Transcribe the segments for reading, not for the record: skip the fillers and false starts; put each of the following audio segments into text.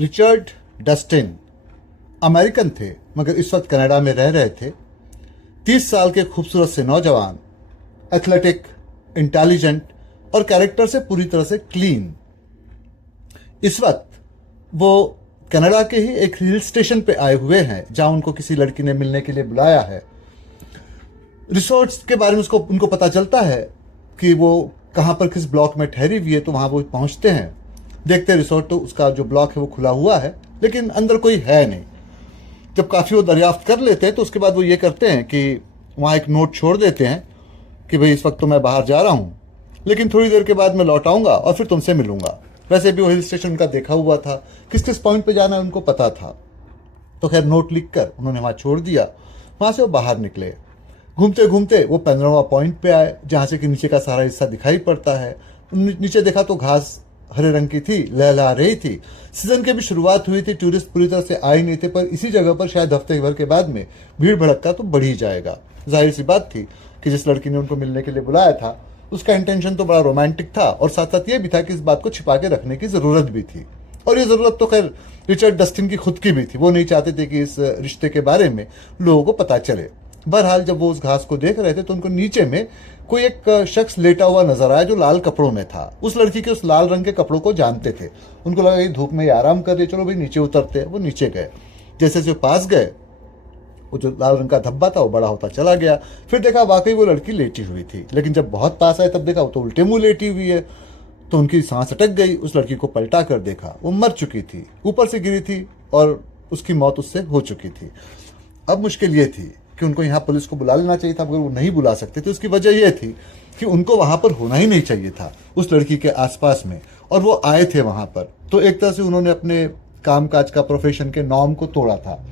Richard Dustin American थे मगर इस वक्त कनाडा में रह रहे थे। 30 साल के खूबसूरत से नौजवान, एथलेटिक, इंटेलिजेंट और कैरेक्टर से पूरी तरह से क्लीन। इस वक्त वो कनाडा के ही एक हिल स्टेशन पे आए हुए हैं जहां उनको किसी लड़की ने मिलने के लिए बुलाया है। रिसोर्ट्स के बारे में उनको पता चलता है कि वो कहां पर किस ब्लॉक में ठहरी हुई है, तो वहां वो पहुंचते हैं। देखते हैं रिसोर्ट तो उसका जो ब्लॉक है वो खुला हुआ है लेकिन अंदर कोई है नहीं। जब काफ़ी वो दरियाफ्त कर लेते हैं तो उसके बाद वो ये करते हैं कि वहाँ एक नोट छोड़ देते हैं कि भाई इस वक्त तो मैं बाहर जा रहा हूँ लेकिन थोड़ी देर के बाद मैं लौट आऊँगा और फिर तुमसे मिलूंगा। वैसे भी वो हिल स्टेशन उनका देखा हुआ था, किस किस पॉइंट पे जाना है उनको पता था। तो खैर नोट लिख कर उन्होंने वहाँ छोड़ दिया। वहाँ से वो बाहर निकले। घूमते घूमते वो 15वां पॉइंट पे आए जहाँ से कि नीचे का सारा हिस्सा दिखाई पड़ता है। नीचे देखा तो घास हरे रंग की थी, लहला रही थी। सीजन की भी शुरुआत हुई थी, टूरिस्ट पूरी तरह से आए नहीं थे, पर इसी जगह पर शायद हफ्ते भर के बाद में भीड़ भड़का तो बढ़ ही जाएगा। जाहिर सी बात थी कि जिस लड़की ने उनको मिलने के लिए बुलाया था उसका इंटेंशन तो बड़ा रोमांटिक था और साथ साथ ये भी था कि इस बात को छिपा के रखने की जरूरत भी थी। और ये जरूरत तो खैर रिचर्ड डस्टिन की खुद की भी थी। वो नहीं चाहते थे कि इस रिश्ते के बारे में लोगों को पता चले। बहरहाल जब वो उस घास को देख रहे थे तो उनको नीचे में कोई एक शख्स लेटा हुआ नजर आया जो लाल कपड़ों में था। उस लड़की के उस लाल रंग के कपड़ों को जानते थे। उनको लगा ये धूप में ये आराम कर रही, चलो भाई नीचे उतरते हैं। वो नीचे गए। जैसे जैसे पास गए वो जो लाल रंग का धब्बा था वो बड़ा होता चला गया। फिर देखा वाकई वो लड़की लेटी हुई थी, लेकिन जब बहुत पास आए तब देखा वो तो उल्टे मुंह लेटी हुई है। तो उनकी सांस अटक गई। उस लड़की को पलटा कर देखा, वो मर चुकी थी, ऊपर से गिरी थी और उसकी मौत उससे हो चुकी थी। अब मुश्किल ये थी कि उनको यहाँ पुलिस को बुला लेना चाहिए था मगर वो नहीं बुला सकते थे। उसकी वजह यह थी कि उनको वहां पर होना ही नहीं चाहिए था उस लड़की के आसपास में, और वो आए थे वहां पर। तो एक तरह से उन्होंने अपने कामकाज का, प्रोफेशन के नॉर्म को तोड़ा था।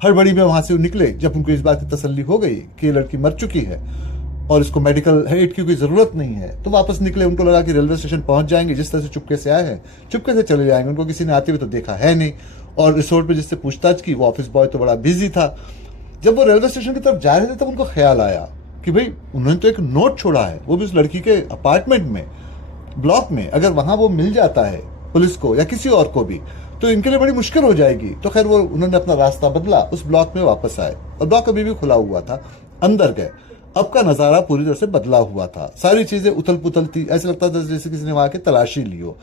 हड़बड़ी में वहां से निकले। जब उनको इस बात की तसल्ली हो गई कि ये लड़की मर चुकी है और इसको मेडिकल एड की कोई जरूरत नहीं है तो वापस निकले। उनको लगा कि रेलवे स्टेशन पहुंच जाएंगे, जिस तरह से चुपके से आए हैं चुपके से चले जाएंगे। उनको किसी ने आते हुए तो देखा है नहीं। और रिसोर्ट पे जिससे पूछताछ की वो ऑफिस बॉय तो बड़ा बिजी था। जब वो रेलवे स्टेशन की तरफ जा रहे थे तब उनको ख्याल आया कि भाई उन्होंने तो एक नोट छोड़ा है, वो भी उस लड़की के अपार्टमेंट में, ब्लॉक में। अगर वहां वो मिल जाता है पुलिस को या किसी और को भी तो इनके लिए बड़ी मुश्किल हो जाएगी। तो खैर वो उन्होंने अपना रास्ता बदला, उस ब्लॉक में वापस आए और ब्लॉक अभी भी खुला हुआ था। अंदर गए। अब का नजारा पूरी तरह से बदला हुआ था। सारी चीजें उथल पुथल थी। ऐसा लगता था जैसे किसी ने वहां के तलाशी ली हो।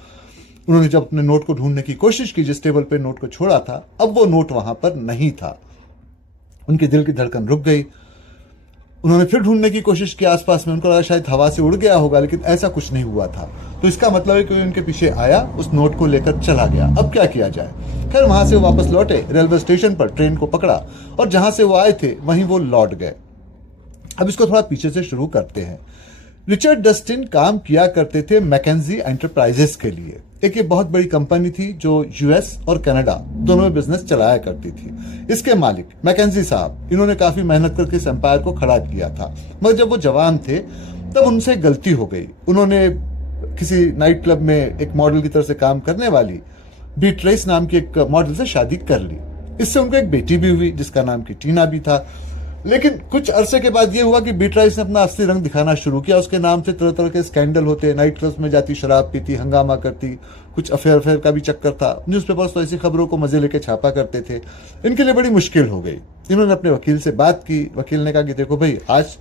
उन्होंने जब अपने नोट को ढूंढने की कोशिश की, जिस टेबल पे नोट को छोड़ा था, अब वो नोट वहां पर नहीं था। उनके दिल की धड़कन रुक गई। उन्होंने फिर ढूंढने की कोशिश की आसपास में। उनको लगा शायद हवा से उड़ गया होगा, लेकिन ऐसा कुछ नहीं हुआ था। तो इसका मतलब है कि उनके पीछे आया, उस नोट को लेकर चला गया। अब क्या किया जाए। खैर वहां से वो वापस लौटे, रेलवे स्टेशन पर ट्रेन को पकड़ा और जहां से वो आए थे वहीं वो लौट गए। अब इसको थोड़ा पीछे से शुरू करते हैं। रिचर्ड डस्टिन काम किया करते थे मैकेंजी एंटरप्राइजेस के लिए। एक ये बहुत बड़ी कंपनी थी जो यूएस और कनाडा दोनों में बिजनेस चलाया करती थी। इसके मालिक मैकेंजी साहब, इन्होंने काफी मेहनत करके इस एम्पायर को खड़ा किया था। मगर जब वो जवान थे तब उनसे गलती हो गई। उन्होंने किसी नाइट क्लब में एक मॉडल की तरह से काम करने वाली बीट्रेस नाम की एक मॉडल से शादी कर ली। इससे उनको एक बेटी भी हुई जिसका नाम की टीना भी था। लेकिन कुछ अरसे के बाद ये हुआ कि बीट्राइस ने अपना असली रंग दिखाना शुरू किया। उसके नाम से तरह तरह के स्कैंडल होते, नाइट क्लब्स में जाती, शराब पीती, हंगामा करती, कुछ अफेयर का भी चक्कर था। न्यूज़पेपर्स तो ऐसी खबरों को मजे लेके छापा करते थे। इनके लिए बड़ी मुश्किल हो गई। इन्होंने अपने वकील से बात की। वकील ने कहा कि देखो भाई, आज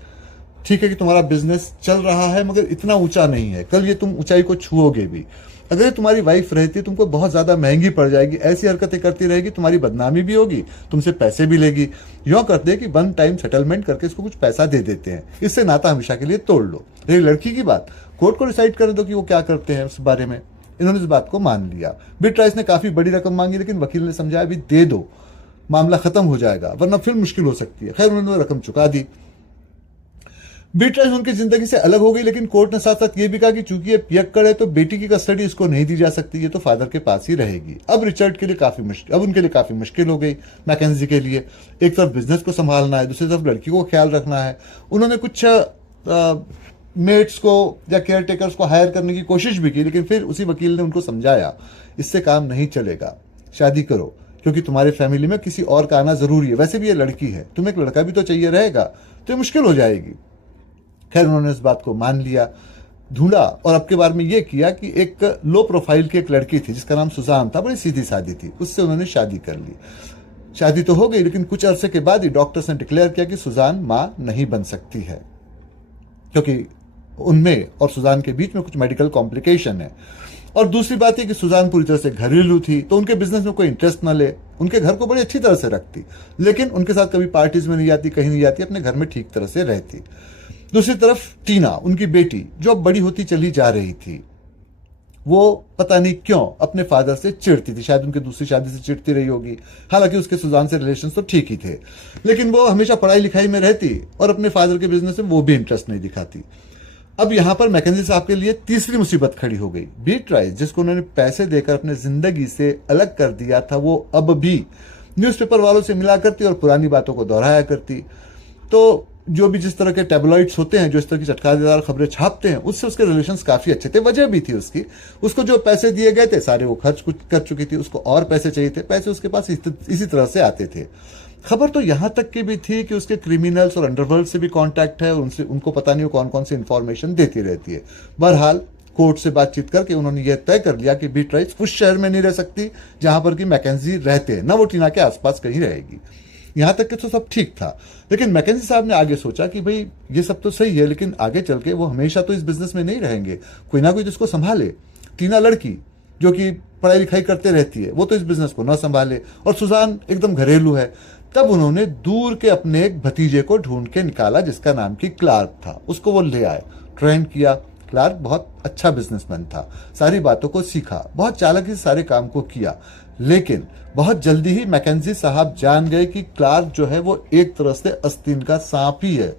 ठीक है कि तुम्हारा बिजनेस चल रहा है मगर इतना ऊंचा नहीं है, कल ये तुम ऊंचाई को छुओगे भी। अगर ये तुम्हारी वाइफ रहती तुमको बहुत ज्यादा महंगी पड़ जाएगी। ऐसी हरकतें करती रहेगी, तुम्हारी बदनामी भी होगी, तुमसे पैसे भी लेगी। यूं करते हैं कि वन टाइम सेटलमेंट करके इसको कुछ पैसा दे देते हैं, इससे नाता हमेशा के लिए तोड़ लो। एक लड़की की बात कोर्ट को डिसाइड करने दो कि वो क्या करते हैं उस बारे में। इन्होंने इस बात को मान लिया। बीट्राइस ने काफी बड़ी रकम मांगी लेकिन वकील ने समझाया अभी दे दो, मामला खत्म हो जाएगा वरना फिर मुश्किल हो सकती है। खैर उन्होंने रकम चुका दी। बीट्राइस उनकी जिंदगी से अलग हो गई, लेकिन कोर्ट ने साथ साथ ये भी कहा कि चूंकि ये पियक्कड़ है तो बेटी की कस्टडी इसको नहीं दी जा सकती, ये तो फादर के पास ही रहेगी। अब रिचर्ड के लिए काफी मुश्किल, अब उनके लिए काफी मुश्किल हो गई। मैकेंजी के लिए एक तरफ बिजनेस को संभालना है, दूसरी तरफ लड़की को ख्याल रखना है। उन्होंने कुछ मेट्स को या केयर टेकर्स को हायर करने की कोशिश भी की, लेकिन फिर उसी वकील ने उनको समझाया इससे काम नहीं चलेगा, शादी करो, क्योंकि तुम्हारी फैमिली में किसी और का आना जरूरी है। वैसे भी ये लड़की है, तुम्हें एक लड़का भी तो चाहिए रहेगा, तो ये मुश्किल हो जाएगी। खैर उन्होंने इस बात को मान लिया। ढूंढा और आपके बारे में ये किया कि एक लो प्रोफाइल की एक लड़की थी जिसका नाम सुजान था, बड़ी सीधी सादी थी, उससे उन्होंने शादी कर ली। शादी तो हो गई, लेकिन कुछ अरसे के बाद ही डॉक्टर्स ने डिक्लेयर किया कि सुजान मां नहीं बन सकती है, क्योंकि उनमें और सुजान के बीच में कुछ मेडिकल कॉम्प्लिकेशन है। और दूसरी बात यह कि सुजान पूरी तरह से घरेलू थी, तो उनके बिजनेस में कोई इंटरेस्ट ना ले, उनके घर को बड़ी अच्छी तरह से रखती, लेकिन उनके साथ कभी पार्टीज में नहीं जाती, कहीं नहीं जाती, अपने घर में ठीक तरह से रहती। दूसरी तरफ टीना, उनकी बेटी, जो अब बड़ी होती चली जा रही थी, वो पता नहीं क्यों अपने फादर से चिढ़ती थी, शायद उनकी दूसरी शादी से चिढ़ती रही होगी। हालांकि उसके सुजान से रिलेशंस तो ठीक ही थे, लेकिन वो हमेशा पढ़ाई लिखाई में रहती और अपने फादर के बिजनेस में वो भी इंटरेस्ट नहीं दिखाती। अब यहां पर मैकेंजी साहब के लिए तीसरी मुसीबत खड़ी हो गई। बीट्राइस, जिसको उन्होंने पैसे देकर अपने जिंदगी से अलग कर दिया था, वो अब भी न्यूज़पेपर वालों से मिला करती और पुरानी बातों को दोहराया करती। तो जो भी जिस तरह के टैबलॉइड्स होते हैं, जो इस तरह की चटखारेदार खबरें छापते हैं, उससे उसके रिलेशंस काफी अच्छे थे। वजह भी थी उसकी, उसको जो पैसे दिए गए थे सारे वो खर्च कर चुकी थी, उसको और पैसे चाहिए थे, पैसे उसके पास इसी तरह से आते थे। खबर तो यहां तक की भी थी कि उसके क्रिमिनल्स और अंडरवर्ल्ड से भी कांटेक्ट है, उनसे उनको पता नहीं वो कौन कौन सी इंफॉर्मेशन देती रहती है। बहरहाल कोर्ट से बातचीत करके उन्होंने यह तय कर लिया कि बीट्राइस उस शहर में नहीं रह सकती जहां पर कि मैकेंजी रहते हैं, ना वो टीना के आसपास कहीं रहेगी। यहां तक कि तो सब ठीक था, लेकिन मैकेंजी साहब ने आगे सोचा कि भाई ये सब तो सही है, लेकिन आगे चल के वो हमेशा तो इस बिजनेस में नहीं रहेंगे, कोई ना कोई जिसको संभाले। टीना लड़की जो कि पढ़ाई लिखाई करते रहती है, वो तो इस बिजनेस को ना संभाले, और सुजान एकदम घरेलू है। तब उन्होंने दूर के अपने एक भतीजे को ढूंढ के निकाला जिसका नाम की क्लार्क था। उसको वो ले आए, ट्रेन किया। क्लार्क बहुत अच्छा बिजनेसमैन था, सारी बातों को सीखा, बहुत चालाकी से सारे काम को किया, लेकिन बहुत जल्दी ही मैकेंजी साहब जान गए कि क्लार्क जो है वो एक तरह से आस्तीन का सांप ही है।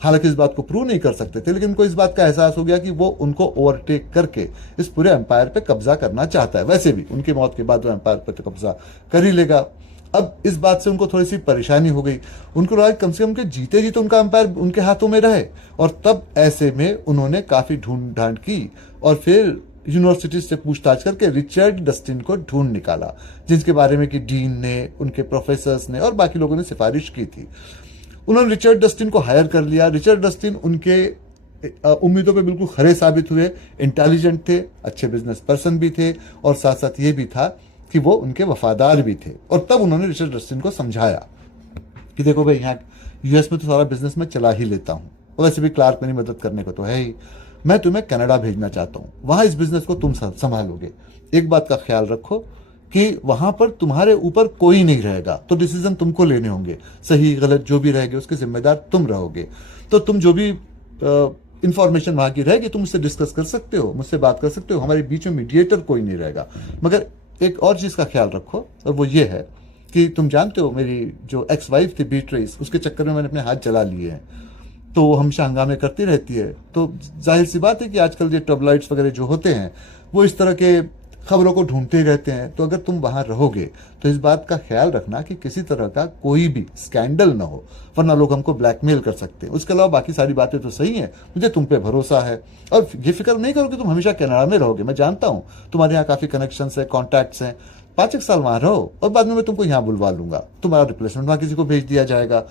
हालांकि इस बात को प्रूव नहीं कर सकते थे, लेकिन उनको इस बात का एहसास हो गया कि वो उनको ओवरटेक करके इस पूरे एम्पायर पे कब्जा करना चाहता है। वैसे भी उनकी मौत के बाद वो एम्पायर पे तो कब्जा कर ही लेगा। अब इस बात से उनको थोड़ी सी परेशानी हो गई। उनको लगा कम से कम के जीते जी तो उनका एम्पायर उनके हाथों में रहे, और तब ऐसे में उन्होंने काफी ढूंढ ढांड की और फिर यूनिवर्सिटी से पूछताछ करके रिचर्ड डस्टिन को ढूंढ निकाला, जिसके बारे में कि डीन ने, उनके प्रोफेसर्स ने और बाकी लोगों ने सिफारिश की थी। उन्होंने रिचर्ड डस्टिन को हायर कर लिया। रिचर्ड डस्टिन उनके उम्मीदों पे बिल्कुल खरे साबित हुए, इंटेलिजेंट थे, अच्छे बिजनेस पर्सन भी थे, और साथ साथ ये भी था कि वो उनके वफादार भी थे। और तब उन्होंने रिचर्ड डस्टिन को समझाया कि देखो भाई, यहाँ यूएस में तो सारा बिजनेस मैं चला ही लेता हूँ, और वैसे भी क्लार्क मेरी मदद करने को तो है ही, मैं तुम्हें कनाडा भेजना चाहता हूँ, वहां इस बिजनेस को तुम संभालोगे। एक बात का ख्याल रखो कि वहां पर तुम्हारे ऊपर कोई नहीं रहेगा, तो डिसीजन तुमको लेने होंगे, सही गलत जो भी रहेंगे उसके जिम्मेदार तुम रहोगे। तो तुम जो भी इंफॉर्मेशन वहां की रहेगी तुम मुझसे डिस्कस कर सकते हो, मुझसे बात कर सकते हो, हमारे बीच में मीडिएटर कोई नहीं रहेगा। मगर एक और चीज का ख्याल रखो, और वो ये है कि तुम जानते हो मेरी जो एक्स वाइफ थी बीट्राइस, उसके चक्कर में मैंने अपने हाथ जला लिए हैं, तो वो हमेशा हंगामे करती रहती है। तो जाहिर सी बात है कि आजकल ये टैबलॉइड्स वगैरह जो होते हैं वो इस तरह के खबरों को ढूंढते ही रहते हैं। तो अगर तुम वहां रहोगे तो इस बात का ख्याल रखना कि किसी तरह का कोई भी स्कैंडल ना हो, वरना लोग हमको ब्लैकमेल कर सकते हैं। उसके अलावा बाकी सारी बातें तो सही हैं, मुझे तुम पे भरोसा है, और ये फिक्र नहीं करो कि तुम हमेशा कनाडा में रहोगे। मैं जानता हूं तुम्हारे यहाँ काफी कनेक्शंस है, कॉन्टैक्ट्स हैं, 5-1 साल वहां रहो और बाद में मैं तुमको यहाँ बुलवा लूंगा, तुम्हारा रिप्लेसमेंट वहां किसी को भेज दिया जाएगा।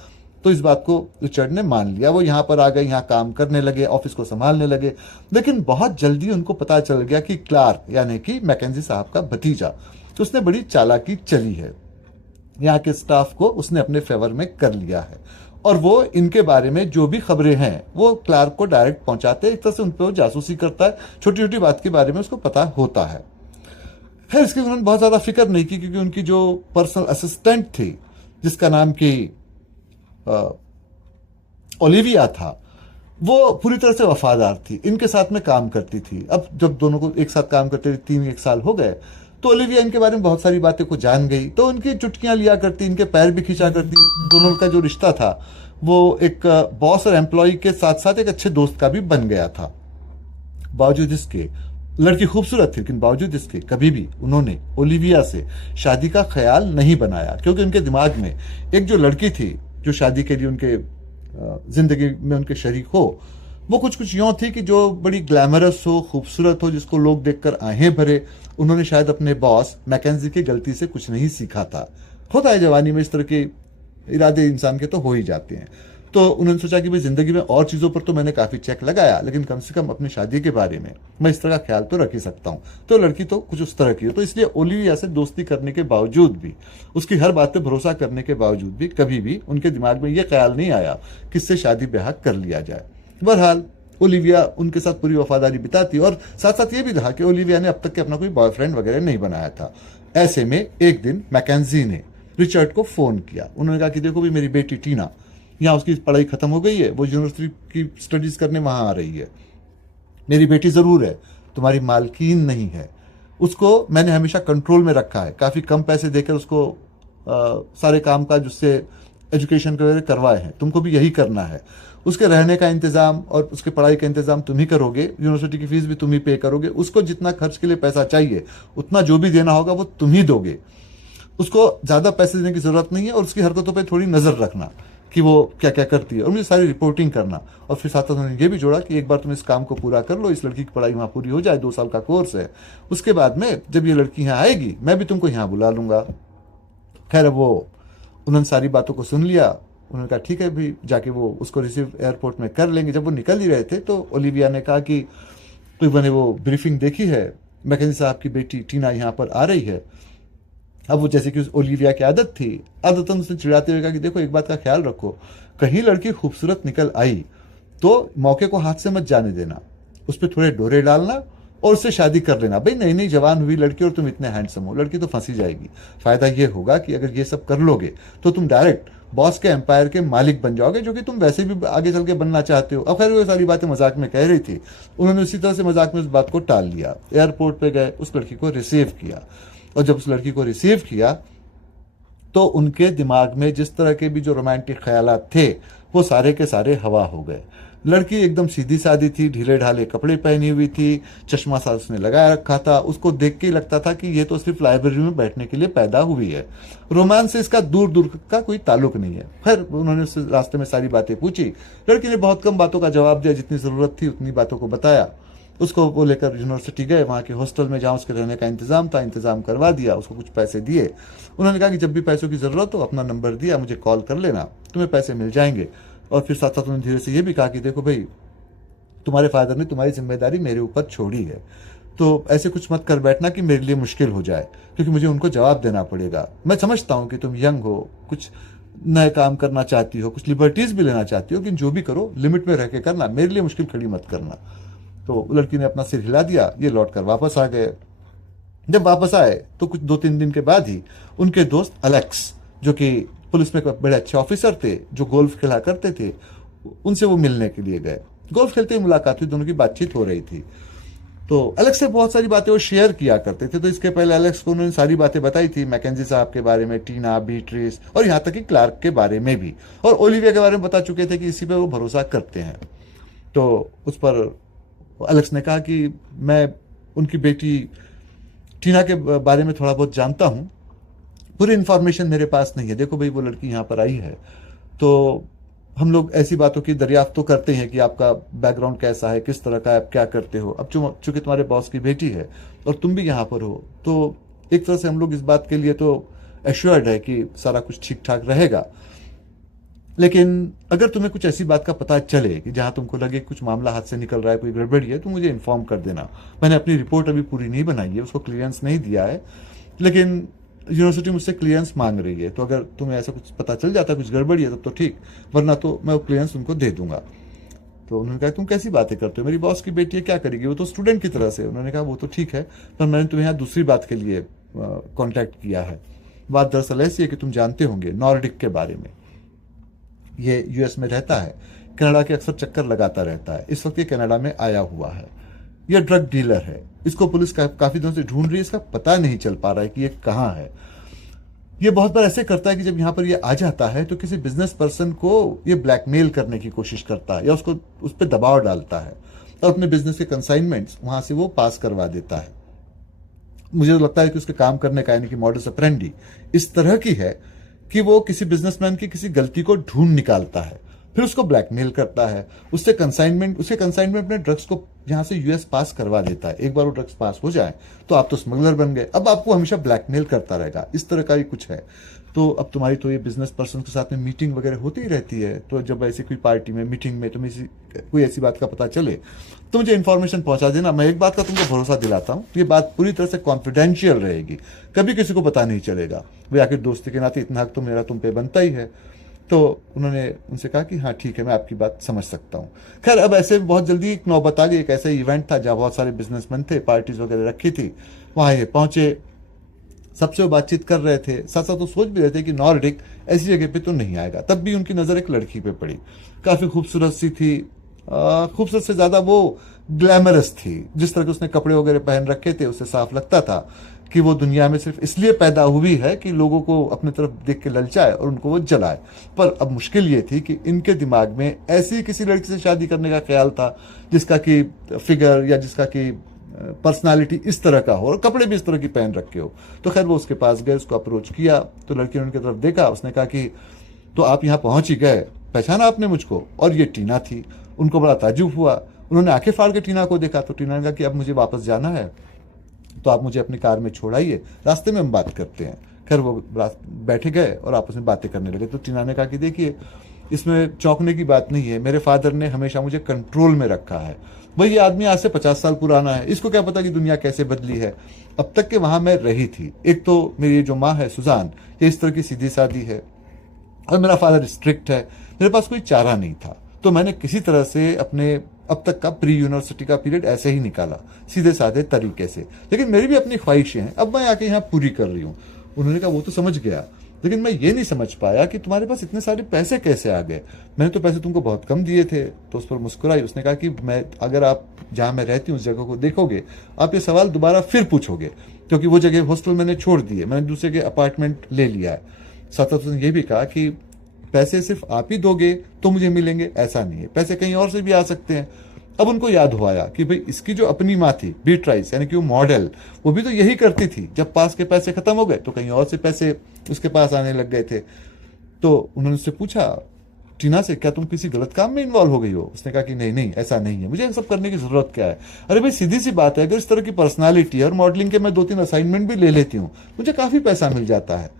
तो इस बात को रिचर्ड ने मान लिया। वो यहाँ पर आ गए, यहाँ काम करने लगे, ऑफिस को संभालने लगे। लेकिन बहुत जल्दी उनको पता चल गया कि क्लार्क यानी कि मैकेंजी साहब का भतीजा, तो उसने बड़ी चालाकी चली है, यहाँ के स्टाफ को उसने अपने फेवर में कर लिया है, और वो इनके बारे में जो भी खबरें हैं वो क्लार्क को डायरेक्ट पहुंचाते हैं। एक तरह से उन पर वो जासूसी करता है, छोटी छोटी बात के बारे में उसको पता होता है। खैर, इसकी उन्होंने बहुत ज्यादा फिक्र नहीं की, क्योंकि उनकी जो पर्सनल असिस्टेंट थी जिसका नाम की ओलिविया था, वो पूरी तरह से वफादार थी, इनके साथ में काम करती थी। अब जब दोनों को एक साथ काम करते थे 3-1 साल हो गए, तो ओलिविया इनके बारे में बहुत सारी बातें को जान गई, तो उनकी चुटकियां लिया करती, इनके पैर भी खींचा करती। दोनों का जो रिश्ता था वो एक बॉस और एम्प्लॉय के साथ साथ एक अच्छे दोस्त का भी बन गया था। बावजूद इसके, लड़की खूबसूरत थी, लेकिन बावजूद इसके कभी भी उन्होंने ओलिविया से शादी का ख्याल नहीं बनाया, क्योंकि उनके दिमाग में एक जो लड़की थी जो शादी के लिए उनके जिंदगी में उनके शरीक हो, वो कुछ यूं थी कि जो बड़ी ग्लैमरस हो, खूबसूरत हो, जिसको लोग देखकर आहें भरे। उन्होंने शायद अपने बॉस मैकेंजी की गलती से कुछ नहीं सीखा था। होता है जवानी में, इस तरह के इरादे इंसान के तो हो ही जाते हैं। तो उन्होंने सोचा कि भाई जिंदगी में और चीज़ों पर तो मैंने काफ़ी चेक लगाया, लेकिन कम से कम अपनी शादी के बारे में मैं इस तरह का ख्याल तो रख ही सकता हूँ। तो लड़की तो कुछ उस तरह की हो, तो इसलिए ओलिविया से दोस्ती करने के बावजूद भी, उसकी हर बात पे भरोसा करने के बावजूद भी कभी भी उनके दिमाग में ये ख्याल नहीं आया कि इससे शादी ब्याह कर लिया जाए। बहरहाल ओलिविया उनके साथ पूरी वफादारी बिताती और साथ साथ ये भी रहा कि ओलिविया ने अब तक के अपना कोई बॉयफ्रेंड वगैरह नहीं बनाया था। ऐसे में एक दिन मैकेंजी ने रिचर्ड को फोन किया। उन्होंने कहा कि देखो भी मेरी बेटी टीना, यहाँ उसकी पढ़ाई खत्म हो गई है, वो यूनिवर्सिटी की स्टडीज करने वहां आ रही है। मेरी बेटी जरूर है, तुम्हारी मालकीन नहीं है। उसको मैंने हमेशा कंट्रोल में रखा है, काफी कम पैसे देकर उसको सारे काम काज उससे एजुकेशन वगैरह करवाए हैं। तुमको भी यही करना है। उसके रहने का इंतजाम और उसके पढ़ाई का इंतजाम तुम ही करोगे, यूनिवर्सिटी की फीस भी तुम ही पे करोगे। उसको जितना खर्च के लिए पैसा चाहिए उतना जो भी देना होगा वो तुम ही दोगे। उसको ज्यादा पैसे देने की जरूरत नहीं है और उसकी हरकतों पर थोड़ी नजर रखना कि वो क्या क्या करती है और मुझे सारी रिपोर्टिंग करना। और फिर साथ उन्होंने ये भी जोड़ा कि एक बार तुम इस काम को पूरा कर लो, इस लड़की की पढ़ाई वहां पूरी हो जाए, 2 साल का कोर्स है, उसके बाद में जब ये लड़की यहाँ आएगी मैं भी तुमको यहाँ बुला लूंगा। खैर वो उन्होंने सारी बातों को सुन लिया। उन्होंने कहा ठीक है भी, जाके वो उसको रिसीव एयरपोर्ट में कर लेंगे। जब वो निकल ही रहे थे तो ओलिविया ने कहा कि तो मैंने वो ब्रीफिंग देखी है, मैकेंजी साहब की बेटी टीना यहाँ पर आ रही है। अब वो जैसे कि उस ओलिविया की आदत थी, आदतन उसने चिढ़ाते हुए कहा कि देखो एक बात का ख्याल रखो, कहीं लड़की खूबसूरत निकल आई तो मौके को हाथ से मत जाने देना, उस पर थोड़े डोरे डालना और उससे शादी कर लेना। भाई नई नई जवान हुई लड़की और तुम इतने हैंडसम हो, लड़की तो फंसी जाएगी। फायदा ये होगा कि अगर ये सब कर लोगे तो तुम डायरेक्ट बॉस के एम्पायर के मालिक बन जाओगे, जो कि तुम वैसे भी आगे चल के बनना चाहते हो। अब खैर वो सारी बातें मजाक में कह रही थी, उन्होंने उसी तरह से मजाक में उस बात को टाल लिया। एयरपोर्ट पे गए, उस लड़की को रिसीव किया और जब उस लड़की को रिसीव किया तो उनके दिमाग में जिस तरह के भी जो रोमांटिक ख्यालात थे वो सारे के सारे हवा हो गए। लड़की एकदम सीधी सादी थी, ढीले ढाले कपड़े पहनी हुई थी, चश्मा सा उसने लगाया रखा था। उसको देख के ही लगता था कि ये तो सिर्फ लाइब्रेरी में बैठने के लिए पैदा हुई है, रोमांस से इसका दूर दूर का कोई ताल्लुक नहीं है। फिर उन्होंने उस रास्ते में सारी बातें पूछी। लड़की ने बहुत कम बातों का जवाब दिया, जितनी जरूरत थी उतनी बातों को बताया। उसको वो लेकर यूनिवर्सिटी गए, वहाँ के हॉस्टल में जहाँ उसके रहने का इंतजाम था, इंतजाम करवा दिया। उसको कुछ पैसे दिए। उन्होंने कहा कि जब भी पैसों की जरूरत हो अपना नंबर दिया, मुझे कॉल कर लेना, तुम्हें पैसे मिल जाएंगे। और फिर साथ साथ उन्होंने धीरे से ये भी कहा कि देखो भाई, तुम्हारे फादर ने तुम्हारी जिम्मेदारी मेरे ऊपर छोड़ी है, तो ऐसे कुछ मत कर बैठना कि मेरे लिए मुश्किल हो जाए, क्योंकि मुझे उनको जवाब देना पड़ेगा। मैं समझता हूँ कि तुम यंग हो, कुछ नए काम करना चाहती हो, कुछ लिबर्टीज भी लेना चाहती हो, लेकिन जो भी करो लिमिट में रह के करना, मेरे लिए मुश्किल खड़ी मत करना। तो लड़की ने अपना सिर हिला दिया। ये लौट कर वापस आ गए। जब वापस आए तो कुछ 2-3 दिन के बाद ही उनके दोस्त अलेक्स, जो कि पुलिस में बड़े अच्छे ऑफिसर थे, जो गोल्फ खेला करते थे, उनसे वो मिलने के लिए गए। गोल्फ खेलते ही मुलाकात हुई, दोनों की बातचीत हो रही थी। तो अलेक्स से बहुत सारी बातें वो शेयर किया करते थे। तो इसके पहले अलेक्स को उन्होंने सारी बातें बताई थी, मैकेंजी साहब के बारे में, टीना, बीट्रिस और यहाँ तक कि क्लार्क के बारे में भी, और ओलिविया के बारे में बता चुके थे कि इसी पे वो भरोसा करते हैं। तो उस पर अलेक्स ने कहा कि मैं उनकी बेटी टीना के बारे में थोड़ा बहुत जानता हूँ, पूरी इन्फॉर्मेशन मेरे पास नहीं है। देखो भाई, वो लड़की यहाँ पर आई है तो हम लोग ऐसी बातों की दरियाफ्त तो करते हैं कि आपका बैकग्राउंड कैसा है, किस तरह का है, आप क्या करते हो। अब चूंकि तुम्हारे बॉस की बेटी है और तुम भी यहाँ पर हो, तो एक तरह से हम लोग इस बात के लिए तो एश्योर्ड है कि सारा कुछ ठीक ठाक रहेगा। लेकिन अगर तुम्हें कुछ ऐसी बात का पता चले कि जहां तुमको लगे कुछ मामला हाथ से निकल रहा है, कोई गड़बड़ी है, तो मुझे इन्फॉर्म कर देना। मैंने अपनी रिपोर्ट अभी पूरी नहीं बनाई है, उसको क्लियरेंस नहीं दिया है, लेकिन यूनिवर्सिटी मुझसे क्लियरेंस मांग रही है। तो अगर तुम्हें ऐसा कुछ पता चल जाता है, कुछ गड़बड़ी है, तब तो ठीक, वरना तो मैं वो क्लियरेंस तुमको दे दूंगा। तो उन्होंने कहा तुम कैसी बातें करते हो, मेरी बॉस की बेटी है, क्या करेगी, वो तो स्टूडेंट की तरह से। उन्होंने कहा वो तो ठीक है, पर मैंने तुम्हें यहाँ दूसरी बात के लिए कॉन्टैक्ट किया है। बात दरअसल ऐसी है कि तुम जानते होंगे नॉर्डिक के बारे में। ये यूएस में रहता है, कनाडा के अक्सर चक्कर लगाता रहता है। इस वक्त ये कनाडा में आया हुआ है। यह ड्रग डीलर है। इसको पुलिस काफी दिनों से ढूंढ रही है, इसका पता नहीं चल पा रहा है कि ये कहाँ है। ये बहुत बार ऐसे करता है कि जब यहाँ पर ये आ जाता है तो किसी बिजनेस पर्सन को ये ब्लैकमेल करने की कोशिश करता है या उसको उस पर दबाव डालता है और अपने बिजनेस के कंसाइनमेंट्स वहां से वो पास करवा देता है। मुझे तो लगता है कि उसके काम करने का यानी कि मॉडस ऑपरेंडी इस तरह की है कि वो किसी बिजनेसमैन की किसी गलती को ढूंढ निकालता है, फिर उसको ब्लैकमेल करता है, उसके कंसाइनमेंट में ड्रग्स को यहां से यूएस पास करवा देता है। एक बार वो ड्रग्स पास हो जाए तो आप तो स्मगलर बन गए, अब आपको हमेशा ब्लैकमेल करता रहेगा। इस तरह का ही कुछ है। तो अब तुम्हारी तो ये बिजनेस पर्सन के साथ में मीटिंग वगैरह होती ही रहती है, तो जब ऐसे कोई पार्टी में मीटिंग में तुम्हें कोई ऐसी बात का पता चले तो मुझे इन्फॉर्मेशन पहुंचा देना। मैं एक बात का तुमको भरोसा दिलाता हूँ, ये बात पूरी तरह से कॉन्फिडेंशियल रहेगी, कभी किसी को पता नहीं चलेगा। वे आखिर दोस्ती के नाते इतना हक तो मेरा तुम पे बनता ही है। तो उन्होंने उनसे कहा कि हाँ ठीक है, मैं आपकी बात समझ सकता हूँ। खैर अब ऐसे बहुत जल्दी एक नौबत आ गई, एक ऐसा इवेंट था जहाँ बहुत सारे बिजनेसमैन थे, पार्टीज वगैरह रखी थी, वहाँ ये पहुंचे, सबसे वो बातचीत कर रहे थे, साथ साथ तो सोच भी रहे थे कि नॉर्डिक ऐसी जगह पे तो नहीं आएगा। तब भी उनकी नज़र एक लड़की पे पड़ी, काफ़ी खूबसूरत सी थी, खूबसूरत से ज़्यादा वो ग्लैमरस थी। जिस तरह के उसने कपड़े वगैरह पहन रखे थे उससे साफ लगता था कि वो दुनिया में सिर्फ इसलिए पैदा हुई है कि लोगों को अपनी तरफ देख के ललचाए और उनको वो जलाए। पर अब मुश्किल ये थी कि इनके दिमाग में ऐसी किसी लड़की से शादी करने का ख्याल था जिसका कि फिगर या जिसका कि पर्सनालिटी इस तरह का हो और कपड़े भी इस तरह की पहन रखे हो। तो खैर वो उसके पास गए, उसको अप्रोच किया, तो लड़की ने उनकी तरफ देखा, उसने कहा कि तो आप यहाँ पहुंच ही गए, पहचाना आपने मुझको? और ये टीना थी। उनको बड़ा ताज्जुब हुआ, उन्होंने आंखें फाड़ के टीना को देखा। तो टीना ने कहा कि अब मुझे वापस जाना है, तो आप मुझे अपनी कार में छोड़ाइए, रास्ते में हम बात करते हैं। खैर वो बैठे गए और आपस में बातें करने लगे। तो टीना ने कहा कि देखिए इसमें चौंकने की बात नहीं है, मेरे फादर ने हमेशा मुझे कंट्रोल में रखा है। भाई ये आदमी आज से 50 साल पुराना है, इसको क्या पता कि दुनिया कैसे बदली है। अब तक के वहां मैं रही थी, एक तो मेरी जो माँ है सुजान, ये इस तरह की सीधी सादी है और मेरा फादर स्ट्रिक्ट है, मेरे पास कोई चारा नहीं था। तो मैंने किसी तरह से अपने अब तक का प्री यूनिवर्सिटी का पीरियड ऐसे ही निकाला, सीधे साधे तरीके से। लेकिन मेरी भी अपनी ख्वाहिशें हैं, अब मैं आके यहाँ पूरी कर रही हूँ। उन्होंने कहा वो तो समझ गया, लेकिन मैं ये नहीं समझ पाया कि तुम्हारे पास इतने सारे पैसे कैसे आ गए, मैंने तो पैसे तुमको बहुत कम दिए थे। तो उस पर मुस्कुराई, उसने कहा कि मैं अगर आप जहाँ मैं रहती हूँ उस जगह को देखोगे, आप ये सवाल दोबारा फिर पूछोगे, क्योंकि वो जगह हॉस्टल मैंने छोड़ दी है, मैंने दूसरे के अपार्टमेंट ले लिया है। साथ साथ उसने ये भी कहा कि पैसे सिर्फ आप ही दोगे तो मुझे मिलेंगे, ऐसा नहीं है, पैसे कहीं और से भी आ सकते हैं। अब उनको याद हुआ कि भाई इसकी जो अपनी माँ थी बीट्राइस, यानी कि वो मॉडल, वो भी तो यही करती थी, जब पास के पैसे खत्म हो गए तो कहीं और से पैसे उसके पास आने लग गए थे। तो उन्होंने उससे पूछा टीना से, क्या तुम किसी गलत काम में इन्वॉल्व हो गई हो? उसने कहा कि नहीं नहीं ऐसा नहीं है, मुझे सब करने की जरूरत क्या है। अरे भाई सीधी सी बात है, अगर इस तरह की पर्सनालिटी है और मॉडलिंग के मैं 2-3 असाइनमेंट भी ले लेती हूँ, मुझे काफी पैसा मिल जाता है।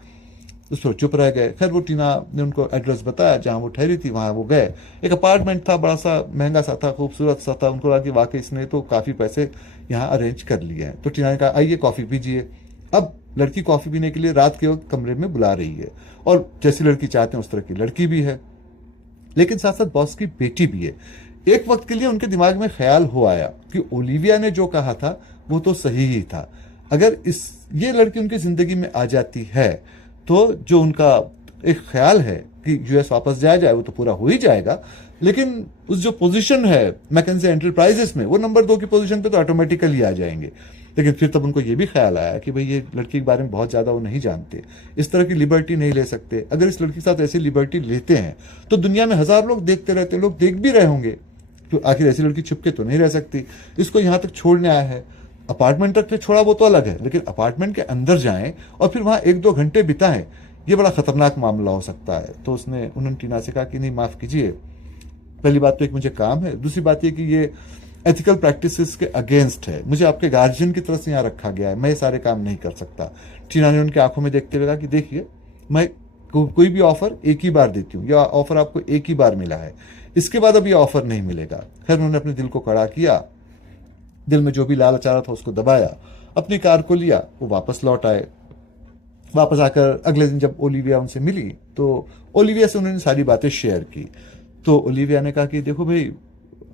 उस पर चुप रह गए। खैर वो टीना ने उनको एड्रेस बताया जहाँ वो ठहरी थी, वहाँ वो गए। एक अपार्टमेंट था, बड़ा सा महंगा सा था, खूबसूरत सा था। उनको लगा कि वाकई इसने तो काफ़ी पैसे यहाँ अरेंज कर लिए हैं। तो टीना ने कहा आइए कॉफ़ी पीजिए। अब लड़की कॉफ़ी पीने के लिए रात के वक्त कमरे में बुला रही है, और जैसी लड़की चाहते हैं उस तरह की लड़की भी है, लेकिन साथ साथ बॉस की बेटी भी है। एक वक्त के लिए उनके दिमाग में ख्याल हो आया कि ओलिविया ने जो कहा था वो तो सही ही था। अगर ये लड़की उनकी जिंदगी में आ जाती है तो जो उनका एक ख्याल है कि यूएस वापस जाया जाए वो तो पूरा हो ही जाएगा, लेकिन उस जो पोजीशन है मैकेंजी एंटरप्राइजेस में, वो नंबर 2 की पोजीशन पे तो ऑटोमेटिकली आ जाएंगे। लेकिन फिर तब उनको ये भी ख्याल आया कि भाई ये लड़की के बारे में बहुत ज़्यादा वो नहीं जानते, इस तरह की लिबर्टी नहीं ले सकते। अगर इस लड़की के साथ ऐसी लिबर्टी लेते हैं तो दुनिया में 1000 लोग देखते रहते, लोग देख भी रहे होंगे, तो आखिर ऐसी लड़की छुप के तो नहीं रह सकती। इसको यहाँ तक छोड़ने आया है, अपार्टमेंट तक छोड़ा वो तो अलग है, लेकिन अपार्टमेंट के अंदर जाएं और फिर वहाँ 1-2 घंटे बिताएं, ये बड़ा खतरनाक मामला हो सकता है। तो उन्होंने टीना से कहा कि नहीं माफ़ कीजिए, पहली बात तो एक मुझे काम है, दूसरी बात ये कि ये एथिकल प्रैक्टिसेस के अगेंस्ट है, मुझे आपके गार्जियन की तरफ से यहाँ रखा गया है, मैं ये सारे काम नहीं कर सकता। टीना ने उनकी आंखों में देखते हुए कहा कि देखिए मैं कोई भी ऑफर एक ही बार देती हूँ, या ऑफर आपको एक ही बार मिला है, इसके बाद अब ये ऑफर नहीं मिलेगा। खैर उन्होंने अपने दिल को कड़ा किया, दिल में जो भी लालच आ रहा था उसको दबाया, अपनी कार को लिया, वो वापस लौट आए। वापस आकर अगले दिन जब ओलिविया उनसे मिली तो ओलिविया से उन्होंने सारी बातें शेयर की। तो ओलिविया ने कहा कि देखो भाई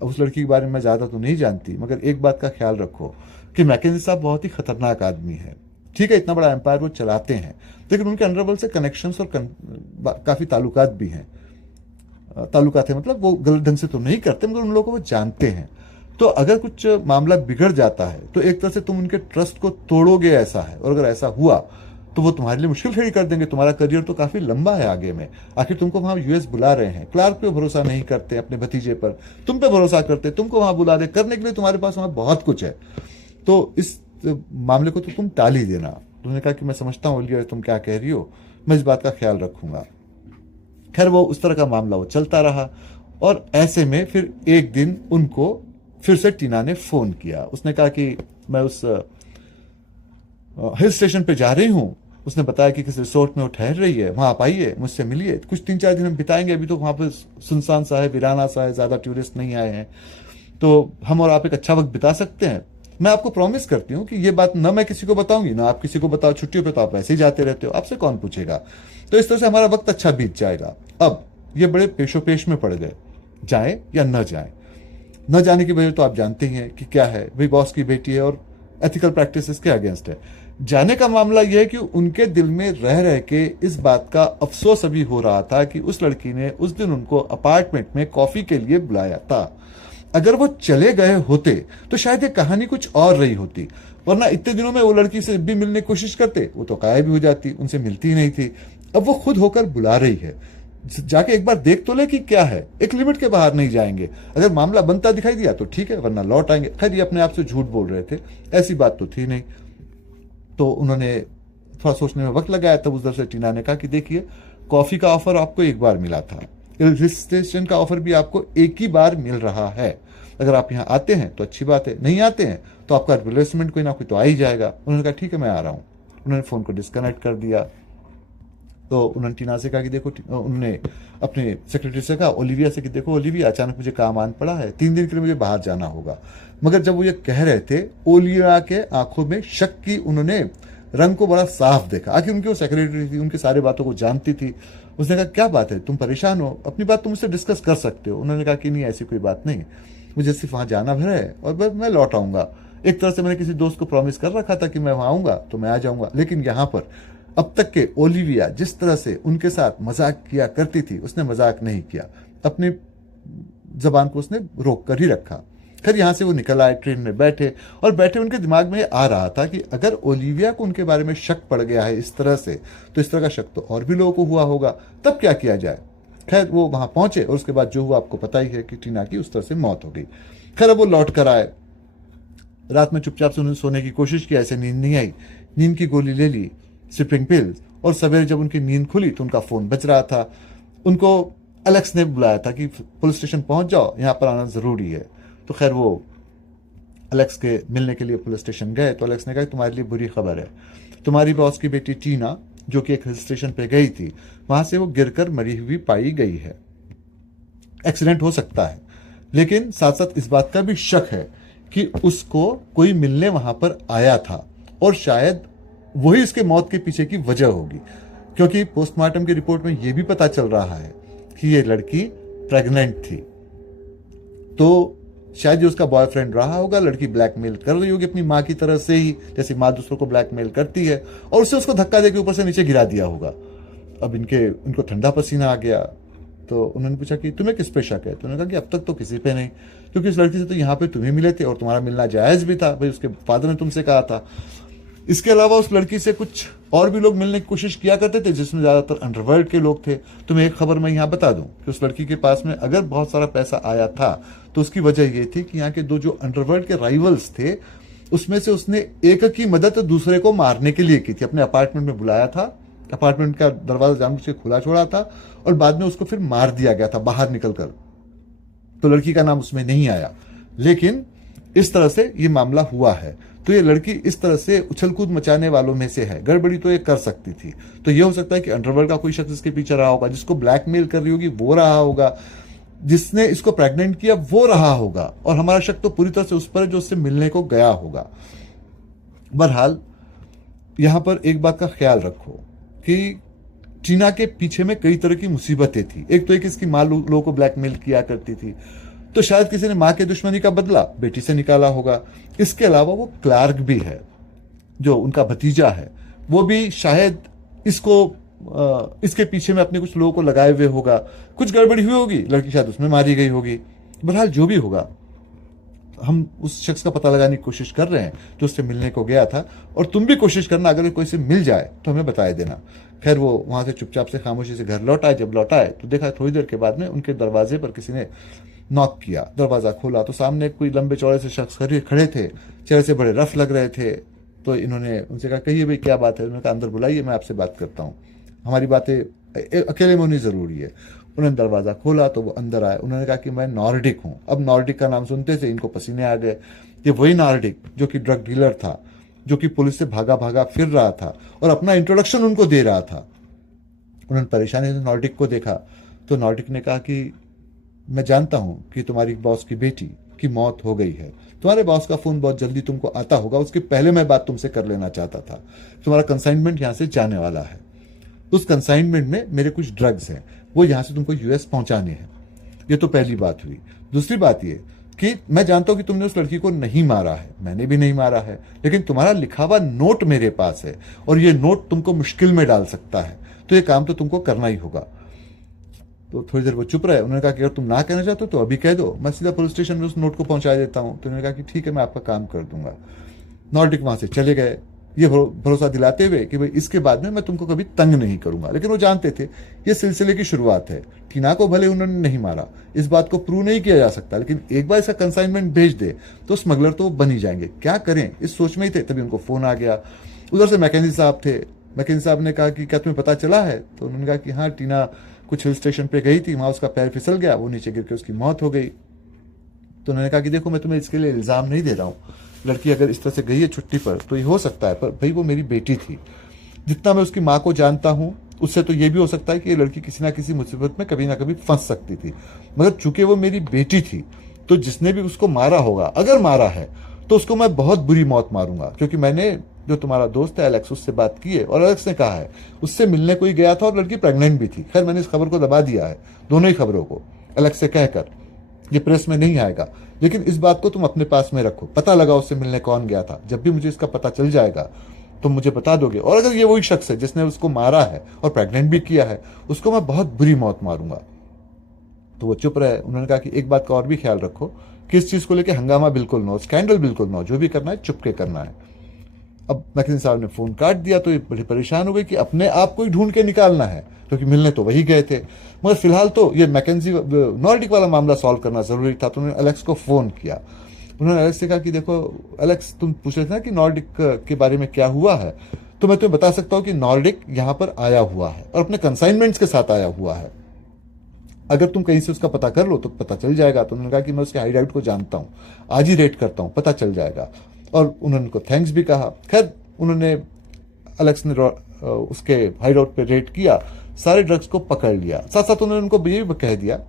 उस लड़की के बारे में मैं ज़्यादा तो नहीं जानती, मगर एक बात का ख्याल रखो कि मैकेंजी साहब बहुत ही खतरनाक आदमी है। ठीक है इतना बड़ा एम्पायर वो चलाते हैं, लेकिन उनके अंडरवर्ल्ड से कनेक्शंस और काफ़ी ताल्लुकात भी हैं। ताल्लुकात है मतलब वो गलत ढंग से तो नहीं करते, मगर उन लोगों को वो जानते हैं। तो अगर कुछ मामला बिगड़ जाता है तो एक तरह से तुम उनके ट्रस्ट को तोड़ोगे ऐसा है, और अगर ऐसा हुआ तो वो तुम्हारे लिए मुश्किल खड़ी कर देंगे। तुम्हारा करियर तो काफी लंबा है आगे में, आखिर तुमको वहां यूएस बुला रहे हैं, क्लार्क पे भरोसा नहीं करते, अपने भतीजे पर तुम पे भरोसा करते, तुमको वहां बुला दे, करने के लिए तुम्हारे पास वहां बहुत कुछ है, तो इस मामले को तो तुम टाल ही देना। उन्होंने कहा कि मैं समझता हूँ ओलिविया तुम क्या कह रही हो, मैं इस बात का ख्याल रखूंगा। खैर वो उस तरह का मामला वो चलता रहा, और ऐसे में फिर एक दिन उनको फिर से टीना ने फोन किया। उसने कहा कि मैं उस हिल स्टेशन पे जा रही हूँ, उसने बताया कि किस रिसोर्ट में वो ठहर रही है, वहाँ आप आइए, मुझसे मिलिए, कुछ 3-4 दिन हम बिताएंगे, अभी तो वहाँ पर सुनसान सा है, वीराना सा है, ज़्यादा टूरिस्ट नहीं आए हैं, तो हम और आप एक अच्छा वक्त बिता सकते हैं। मैं आपको प्रॉमिस करती हूँ कि ये बात ना मैं किसी को बताऊंगी ना आप किसी को बताओ, छुट्टियों पे तो आप ऐसे ही जाते रहते हो, आपसे कौन पूछेगा। तो इस तरह से हमारा वक्त अच्छा बीत जाएगा। अब ये बड़े पेशोपेश में पड़ गए, जाए या न जाए। न जाने की वजह तो आप जानते ही हैं कि क्या है, भाई बॉस की बेटी है और एथिकल प्रैक्टिसेस के अगेंस्ट है। जाने का मामला यह है कि उनके दिल में रह रह के इस बात का अफसोस अभी हो रहा था कि उस लड़की ने उस दिन उनको अपार्टमेंट में कॉफी के लिए बुलाया था। अगर वो चले गए होते तो शायद ये कहानी कुछ और रही होती, वरना इतने दिनों में वो लड़की से भी मिलने की कोशिश करते, वो तो गायब भी हो जाती, उनसे मिलती ही नहीं थी। अब वो खुद होकर बुला रही है, जाके एक बार देख तो ले कि क्या है, एक लिमिट के बाहर नहीं जाएंगे। अगर मामला बनता दिखाई दिया तो ठीक है, वरना लौट आएंगे। खैर ये अपने आप से झूठ बोल रहे थे, ऐसी बात तो थी नहीं। तो उन्होंने थोड़ा सोचने में वक्त लगाया, तब उधर से टीना ने कहा कि देखिए, कॉफी का ऑफर आपको एक बार मिला था, रजिस्ट्रेशन का ऑफर भी आपको एक ही बार मिल रहा है। अगर आप यहाँ आते हैं तो अच्छी बात है, नहीं आते हैं तो आपका रिप्लेसमेंट कोई ना कोई तो आ ही जाएगा। उन्होंने कहा ठीक है मैं आ रहा हूँ। उन्होंने फ़ोन को डिस्कनेक्ट कर दिया। तो उन्होंने टीना से कहा कि देखो, उन्होंने अपने सेक्रेटरी से कहा ओलिविया से कि देखो ओलिविया, अचानक मुझे काम आन पड़ा है, 3 दिन के लिए मुझे बाहर जाना होगा। मगर जब वो ये कह रहे थे, ओलिविया के आंखों में शक की उन्होंने रंग को बड़ा साफ देखा। आखिर उनकी वो सेक्रेटरी थी, उनकी सारी बातों को जानती थी। उसने कहा क्या बात है, तुम परेशान हो, अपनी बात तुम मुझसे डिस्कस कर सकते हो। उन्होंने कहा कि नहीं ऐसी कोई बात नहीं, मुझे सिर्फ वहाँ जाना भर है और बस मैं लौट आऊँगा। एक तरह से मैंने किसी दोस्त को प्रॉमिस कर रखा था कि मैं वहाँ आऊँगा तो मैं आ जाऊँगा। लेकिन यहाँ पर अब तक के ओलिविया जिस तरह से उनके साथ मजाक किया करती थी, उसने मजाक नहीं किया, अपनी जबान को उसने रोक कर ही रखा। फिर यहाँ से वो निकल आए, ट्रेन में बैठे, और बैठे उनके दिमाग में आ रहा था कि अगर ओलिविया को उनके बारे में शक पड़ गया है इस तरह से, तो इस तरह का शक तो और भी लोगों को हुआ होगा, तब क्या किया जाए। खैर वो वहां पहुंचे और उसके बाद जो हुआ आपको पता ही है कि टीना की उस तरह से मौत हो गई। खैर अब वो लौट कर आए, रात में चुपचाप से उन्होंने सोने की कोशिश की, ऐसे नींद नहीं आई, नींद की गोली ले ली, स्लीपिंग पिल्स, और सवेरे जब उनकी नींद खुली तो उनका फोन बज रहा था। उनको एलेक्स ने बुलाया था कि पुलिस स्टेशन पहुंच जाओ, यहाँ पर आना जरूरी है। तो खैर वो एलेक्स के मिलने के लिए पुलिस स्टेशन गए तो एलेक्स ने कहा तुम्हारे लिए बुरी खबर है, तुम्हारी बॉस की बेटी टीना जो कि एक हिल स्टेशन पे गई थी, वहां से वो गिरकर मरी हुई पाई गई है। एक्सीडेंट हो सकता है, लेकिन साथ साथ इस बात का भी शक है कि उसको कोई मिलने वहां पर आया था और शायद वही उसके मौत के पीछे की वजह होगी, क्योंकि पोस्टमार्टम की रिपोर्ट में यह भी पता चल रहा है कि ये लड़की प्रेग्नेंट थी। तो शायद ये उसका बॉयफ्रेंड रहा होगा, लड़की ब्लैकमेल कर रही होगी अपनी माँ की तरह से ही, जैसे माँ दूसरों को ब्लैकमेल करती है, और उससे उसको धक्का देकर ऊपर से नीचे गिरा दिया होगा। अब इनको ठंडा पसीना आ गया। तो उन्होंने पूछा कि तुम्हें किस पे शक है, तो उन्होंने कहा कि अब तक तो किसी पे नहीं, क्योंकि इस लड़की से तो यहाँ पे तुम्हें मिले थे और तुम्हारा मिलना जायज भी था, भाई उसके फादर ने तुमसे कहा था। इसके अलावा उस लड़की से कुछ और भी लोग मिलने की कोशिश किया करते थे, जिसमें ज्यादातर अंडरवर्ल्ड के लोग थे। तुम्हें एक खबर मैं यहाँ बता दूं कि उस लड़की के पास में अगर बहुत सारा पैसा आया था तो उसकी वजह ये थी कि यहाँ के 2 जो अंडरवर्ल्ड के राइवल्स थे, उसमें से उसने एक की मदद दूसरे को मारने के लिए की थी। अपने अपार्टमेंट में बुलाया था, अपार्टमेंट का दरवाजा जानबूझ के खुला छोड़ा था और बाद में उसको फिर मार दिया गया था बाहर निकलकर। तो लड़की का नाम उसमें नहीं आया, लेकिन इस तरह से ये मामला हुआ है। तो ये लड़की इस तरह से उछल कूद मचाने वालों में से है, गड़बड़ी तो ये कर सकती थी। तो ये हो सकता है कि अंडरवर्ल्ड का कोई शख्स इसके पीछे रहा होगा, जिसको ब्लैकमेल कर रही होगी वो रहा होगा, जिसने इसको प्रेग्नेंट किया वो रहा होगा, और हमारा शक तो पूरी तरह से उस पर है जो उससे मिलने को गया होगा। बहरहाल यहां पर एक बात का ख्याल रखो कि टीना के पीछे में कई तरह की मुसीबतें थी। एक तो एक इसकी माँ लोगों को ब्लैकमेल किया करती थी, तो शायद किसी ने माँ के दुश्मनी का बदला बेटी से निकाला होगा। इसके अलावा वो क्लार्क भी है, जो उनका भतीजा है, वो भी शायद इसके पीछे में अपने कुछ लोगों को लगाए हुए होगा। कुछ गड़बड़ी हुई होगी, लड़की शायद उसमें मारी गई होगी। बहरहाल जो भी होगा, हम उस शख्स का पता लगाने की कोशिश कर रहे हैं जो उससे मिलने को गया था, और तुम भी कोशिश करना, अगर कोई से मिल जाए तो हमें बताए देना। खैर वो वहां से चुपचाप से खामोशी से घर लौट आए। जब लौट आए तो देखा थोड़ी देर के बाद में उनके दरवाजे पर किसी ने नॉक किया। दरवाजा खोला तो सामने कोई लंबे चौड़े से शख्स खड़े थे, चेहरे से बड़े रफ लग रहे थे। तो इन्होंने उनसे कहा कहिए भाई क्या बात है। उन्होंने कहा अंदर बुलाइए, मैं आपसे बात करता हूँ, हमारी बातें अकेले में होनी जरूरी है। उन्होंने दरवाजा खोला तो वो अंदर आए। उन्होंने कहा कि मैं नॉर्डिक हूँ। अब नॉर्डिक का नाम सुनते से इनको पसीने आ गए। ये वही नॉर्डिक जो कि ड्रग डीलर था जो कि पुलिस से भागा भागा फिर रहा था और अपना इंट्रोडक्शन उनको दे रहा था। उन्होंने परेशानी से नॉर्डिक को देखा तो नॉर्डिक ने कहा कि मैं जानता हूं कि तुम्हारी बॉस की बेटी की मौत हो गई है, तुम्हारे बॉस का फोन बहुत जल्दी तुमको आता होगा, उसके पहले मैं बात तुमसे कर लेना चाहता था। तुम्हारा कंसाइनमेंट यहां से जाने वाला है, उस कंसाइनमेंट में मेरे कुछ ड्रग्स हैं, वो यहां से तुमको यूएस पहुंचाने हैं। ये तो पहली बात हुई। दूसरी बात ये कि मैं जानता हूं कि तुमने उस लड़की को नहीं मारा है, मैंने भी नहीं मारा है, लेकिन तुम्हारा लिखा हुआ नोट मेरे पास है और ये नोट तुमको मुश्किल में डाल सकता है, तो ये काम तो तुमको करना ही होगा। तो थोड़ी देर वो चुप रहे। उन्होंने कहा कि अगर तुम ना कहना चाहते हो तो अभी कह दो, मैं सीधा पुलिस स्टेशन में उस नोट को पहुंचा देता हूं। तो उन्होंने कहा कि ठीक है, मैं आपका काम कर दूंगा। नॉर्डिक वहां से चले गए, ये भरोसा दिलाते हुए कि भाई इसके बाद में मैं तुमको कभी तंग नहीं करूंगा। लेकिन वो जानते थे ये सिलसिले की शुरुआत है। टीना को भले उन्होंने नहीं मारा, इस बात को प्रूव नहीं किया जा सकता, लेकिन एक बार इसका कंसाइनमेंट भेज दे तो स्मगलर तो बन ही जाएंगे। क्या करें इस सोच में ही थे, तभी उनको फोन आ गया। उधर से मैकेंजी साहब थे। मैकेंजी साहब ने कहा कि क्या तुम्हें पता चला है? तो उन्होंने कहा कि हाँ, टीना कुछ हिल स्टेशन पे गई थी, वहां उसका पैर फिसल गया, वो नीचे गिर के उसकी मौत हो गई। तो उन्होंने कहा कि देखो, मैं तुम्हें इसके लिए इल्जाम नहीं दे रहा हूँ, लड़की अगर इस तरह से गई है छुट्टी पर तो ये हो सकता है, पर भाई वो मेरी बेटी थी। जितना मैं उसकी माँ को जानता हूँ उससे तो ये भी हो सकता है कि ये लड़की किसी ना किसी मुसीबत में कभी ना कभी फंस सकती थी, मगर चूंकि वो मेरी बेटी थी तो जिसने भी उसको मारा होगा, अगर मारा है तो उसको मैं बहुत बुरी मौत मारूंगा। क्योंकि मैंने जो तुम्हारा दोस्त है एलेक्स, उससे बात की है और एलेक्स ने कहा है उससे मिलने कोई गया था और लड़की प्रेग्नेंट भी थी। खैर, मैंने इस खबर को दबा दिया है, दोनों ही खबरों को एलेक्स से कहकर, ये प्रेस में नहीं आएगा, लेकिन इस बात को तुम अपने पास में रखो। पता लगाओ उससे मिलने कौन गया था। जब भी मुझे इसका पता चल जाएगा तुम मुझे बता दोगे, और अगर ये वही शख्स है जिसने उसको मारा है और प्रेग्नेंट भी किया है, उसको मैं बहुत बुरी मौत मारूंगा। तो वो चुप रहे। उन्होंने कहा कि एक बात का और भी ख्याल रखो कि इस चीज को लेकर हंगामा बिल्कुल ना हो, स्कैंडल बिल्कुल ना हो, जो भी करना है चुपके करना है। अब मैकेंजी साहब ने फोन काट दिया तो ये बड़ी परेशान हो गई कि अपने आप को ही ढूंढ के निकालना है, क्योंकि मिलने तो वही गए थे। मगर फिलहाल तो ये मैकेंजी नॉर्डिक वाला मामला सॉल्व करना जरूरी था। तो उन्होंने एलेक्स को फोन किया। उन्होंने एलेक्स से कहा कि देखो एलेक्स, तुम पूछ रहे थे ना कि नॉर्डिक के बारे में क्या हुआ है, तो मैं तुम्हें बता सकता हूं कि नॉर्डिक यहां पर आया हुआ है और अपने कंसाइनमेंट्स के साथ आया हुआ है। अगर तुम कहीं से उसका पता कर लो तो पता चल जाएगा। तो उन्होंने कहा कि मैं उसके हाइड आउट को जानता हूं, आज ही रेड करता हूं, पता चल जाएगा। और उन्होंने उनको थैंक्स भी कहा। खैर, उन्होंने एलेक्स ने उसके हाइड आउट पे रेड किया, सारे ड्रग्स को पकड़ लिया। साथ साथ उन्होंने उनको ये भी कह दिया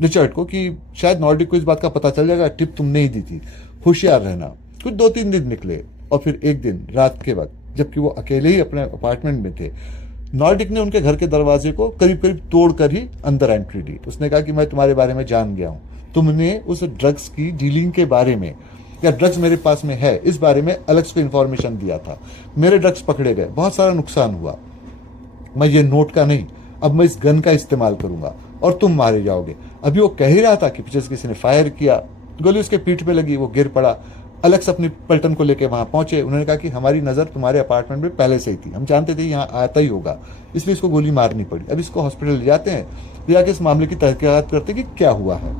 रिचर्ड को कि शायद नॉर्डिक को इस बात का पता चल जाएगा, टिप तुमने ही दी थी, होशियार रहना। कुछ 2-3 दिन निकले और फिर एक दिन रात के वक्त जबकि वो अकेले ही अपने अपार्टमेंट में थे, नॉर्डिक ने उनके घर के दरवाजे को करीब करीब तोड़कर ही अंदर एंट्री दी। उसने कहा कि मैं तुम्हारे बारे में जान गया हूं, तुमने उस ड्रग्स की डीलिंग के बारे में, या ड्रग्स मेरे पास में है, इस बारे में एलेक्स को इन्फॉर्मेशन दिया था। मेरे ड्रग्स पकड़े गए, बहुत सारा नुकसान हुआ। मैं ये नोट का नहीं, अब मैं इस गन का इस्तेमाल करूंगा और तुम मारे जाओगे। अभी वो कह ही रहा था कि पीछे से किसी ने फायर किया, गोली उसके पीठ पे लगी, वो गिर पड़ा। एलेक्स अपनी पलटन को लेकर वहां पहुंचे। उन्होंने कहा कि हमारी नजर तुम्हारे अपार्टमेंट में पहले से ही थी, हम जानते थे यहाँ आता ही होगा, इसलिए इसको गोली मारनी पड़ी। अब इसको हॉस्पिटल ले जाते हैं, ले जाके इस मामले की तहकीकात करते कि क्या हुआ है।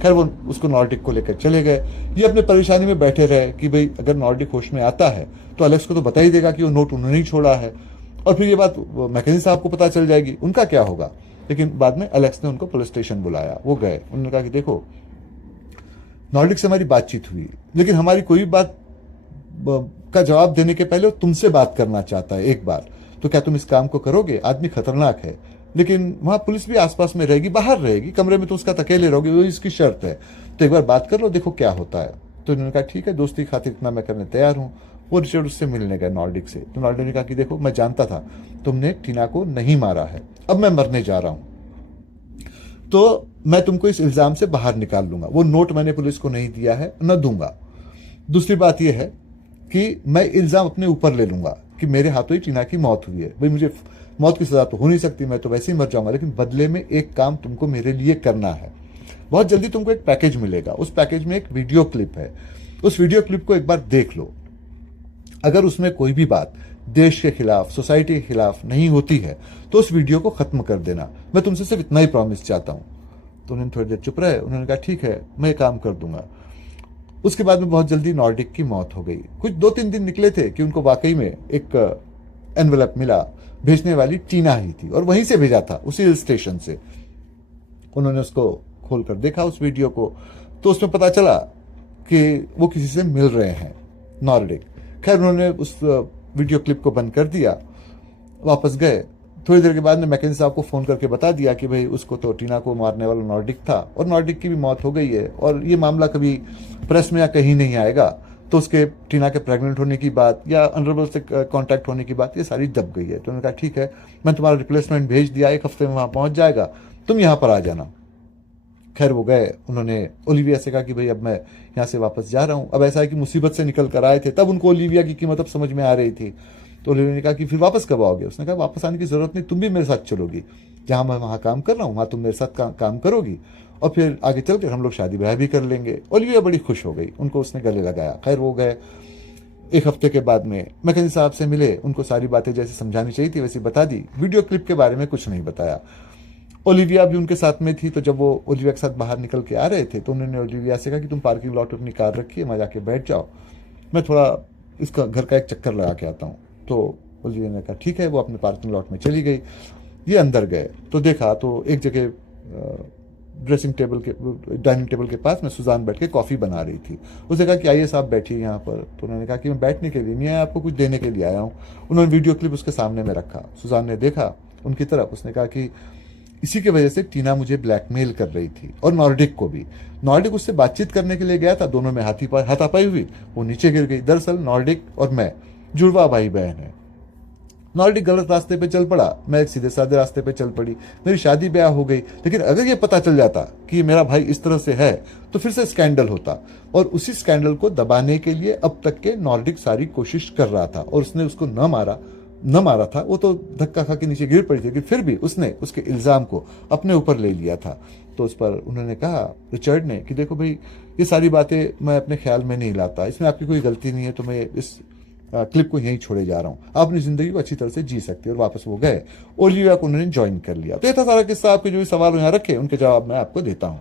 खैर, वो उसको नॉर्डिक को लेकर चले गए। ये अपने परेशानी में बैठे रहे कि भाई अगर नॉर्डिक होश में आता है तो एलेक्स को तो बता ही देगा कि वो नोट उन्होंने ही छोड़ा है, और फिर ये बात मैकेंजी साहब को पता चल जाएगी, उनका क्या होगा। लेकिन बाद में एलेक्स ने उनको पुलिस स्टेशन बुलाया, वो गए। उन्होंने कहा कि देखो, नॉर्डिक से हमारी बातचीत हुई, लेकिन हमारी कोई बात का जवाब देने के पहले वो तुमसे बात करना चाहता है एक बार, तो क्या तुम इस काम को करोगे? आदमी खतरनाक है, लेकिन वहां पुलिस भी आसपास में रहेगी, बाहर रहेगी, कमरे में तो उसका अकेले रहोगे, वो इसकी शर्त है, तो एक बार बात कर लो, देखो क्या होता है। तो उन्होंने कहा ठीक है, दोस्ती खातिर इतना मैं करने तैयार हूं। वो रिचर्ड उससे मिलने गए नॉर्डिक से। तो नॉर्डिक ने कहा कि देखो, मैं जानता था तुमने टीना को नहीं मारा है, अब मैं मरने जा रहा हूं, तो मैं तुमको इस इल्जाम से बाहर निकाल लूंगा। वो नोट मैंने पुलिस को नहीं दिया है, न दूंगा। दूसरी बात यह है कि मैं इल्जाम अपने ऊपर ले लूंगा कि मेरे हाथों ही टीना की मौत हुई है। भाई, मुझे मौत की सजा तो हो नहीं सकती, मैं तो वैसे ही मर जाऊंगा, लेकिन बदले में एक काम तुमको मेरे लिए करना है। बहुत जल्दी तुमको एक पैकेज मिलेगा, उस पैकेज में एक वीडियो क्लिप है, उस वीडियो क्लिप को एक बार देख लो। अगर उसमें कोई भी बात देश के खिलाफ, सोसाइटी के खिलाफ नहीं होती है तो उस वीडियो को खत्म कर देना। मैं तुमसे सिर्फ इतना ही प्रॉमिस चाहता हूं। तो उन्होंने थोड़ी देर चुप रहे। उन्होंने कहा ठीक है, मैं काम कर दूंगा। उसके बाद में बहुत जल्दी नॉर्डिक की मौत हो गई। कुछ 2-3 दिन निकले थे कि उनको वाकई में एक एनवेलप मिला, भेजने वाली टीना ही थी, और वहीं से भेजा था, उसी हिल स्टेशन से। उन्होंने उसको खोलकर देखा उस वीडियो को, तो उसमें पता चला कि वो किसी से मिल रहे हैं, नॉर्डिक। खैर उन्होंने उस वीडियो क्लिप को बंद कर दिया, वापस गए। थोड़ी देर के बाद में मैकेंजी साहब को फ़ोन करके बता दिया कि भाई उसको तो टीना को मारने वाला नॉर्डिक था और नॉर्डिक की भी मौत हो गई है और ये मामला कभी प्रेस में या कहीं नहीं आएगा। तो उसके टीना के प्रेग्नेंट होने की बात या अनरेबल से कांटेक्ट होने की बात ये सारी दब गई है। तो उन्होंने कहा ठीक है, मैं तुम्हारा रिप्लेसमेंट भेज दिया, 1 हफ्ते में वहाँ पहुँच जाएगा, तुम यहाँ पर आ जाना। खैर वो गए, उन्होंने ओलिविया से कहा कि भाई अब मैं यहाँ से वापस जा रहा हूँ। अब ऐसा है कि मुसीबत से निकल कर आए थे, तब उनको ओलिविया की कीमत अब समझ में आ रही थी। तो ओलिविया ने कहा कि फिर वापस कब आओगे? उसने कहा वापस आने की ज़रूरत नहीं, तुम भी मेरे साथ चलोगी, जहाँ मैं वहाँ काम कर रहा हूँ वहाँ तुम मेरे साथ काम करोगी और फिर आगे चल कर हम लोग शादी ब्याह भी कर लेंगे। ओलिविया बड़ी खुश हो गई, उनको उसने गले लगाया। खैर वो गए। 1 हफ्ते के बाद में मैकेंजी साहब से मिले, उनको सारी बातें जैसे समझानी चाहिए थी वैसे बता दी। वीडियो क्लिप के बारे में कुछ नहीं बताया। ओलिविया भी उनके साथ में थी, तो जब वो ओलिविया के साथ बाहर निकल के आ रहे थे तो उन्होंने ओलिविया से कहा कि तुम पार्किंग लॉट में अपनी कार रखिए, मैं जाके बैठ जाओ, मैं थोड़ा इसका घर का एक चक्कर लगा के आता हूँ। तो ओलिविया ने कहा ठीक है, वो अपने पार्किंग लॉट में चली गई। ये अंदर गए तो देखा तो एक जगह ड्रेसिंग टेबल के डाइनिंग टेबल के पास में सुजान बैठ के कॉफ़ी बना रही थी। उसने कहा कि आइए साहब बैठिए यहाँ पर। तो उन्होंने कहा कि मैं बैठने के लिए नहीं आया, आपको कुछ देने के लिए आया हूँ। उन्होंने वीडियो क्लिप उसके सामने में रखा। सुजान ने देखा उनकी तरफ, उसने कहा कि इसी की वजह से टीना मुझे ब्लैकमेल कर रही थी और नॉर्डिक को भी। नॉर्डिक उससे बातचीत करने के लिए गया था, दोनों में हाथापाई हुई, वो नीचे गिर गई। दरअसल नॉर्डिक और मैं जुड़वा भाई बहन है। नॉर्डिक गलत रास्ते पे चल पड़ा, मैं एक सीधे साधे रास्ते पे चल पड़ी, मेरी शादी ब्याह हो गई। लेकिन अगर ये पता चल जाता कि ये मेरा भाई इस तरह से है तो फिर से स्कैंडल होता, और उसी स्कैंडल को दबाने के लिए अब तक के नॉर्डिक सारी कोशिश कर रहा था और उसने उसको न मारा था, वो तो धक्का खा के नीचे गिर पड़ी थी, लेकिन फिर भी उसने उसके इल्ज़ाम को अपने ऊपर ले लिया था। तो उस पर उन्होंने कहा, रिचर्ड ने, कि देखो भाई ये सारी बातें मैं अपने ख्याल में नहीं लाता, इसमें आपकी कोई गलती नहीं है, तो मैं इस क्लिप को यहीं छोड़े जा रहा हूँ, आप अपनी जिंदगी को अच्छी तरह से जी सकते हैं। और वापस वो गए, ओलिविया को उन्होंने ज्वाइन कर लिया। तो ये था सारा किस्सा। आपके जो भी सवाल यहाँ रखे उनके जवाब मैं आपको देता हूँ।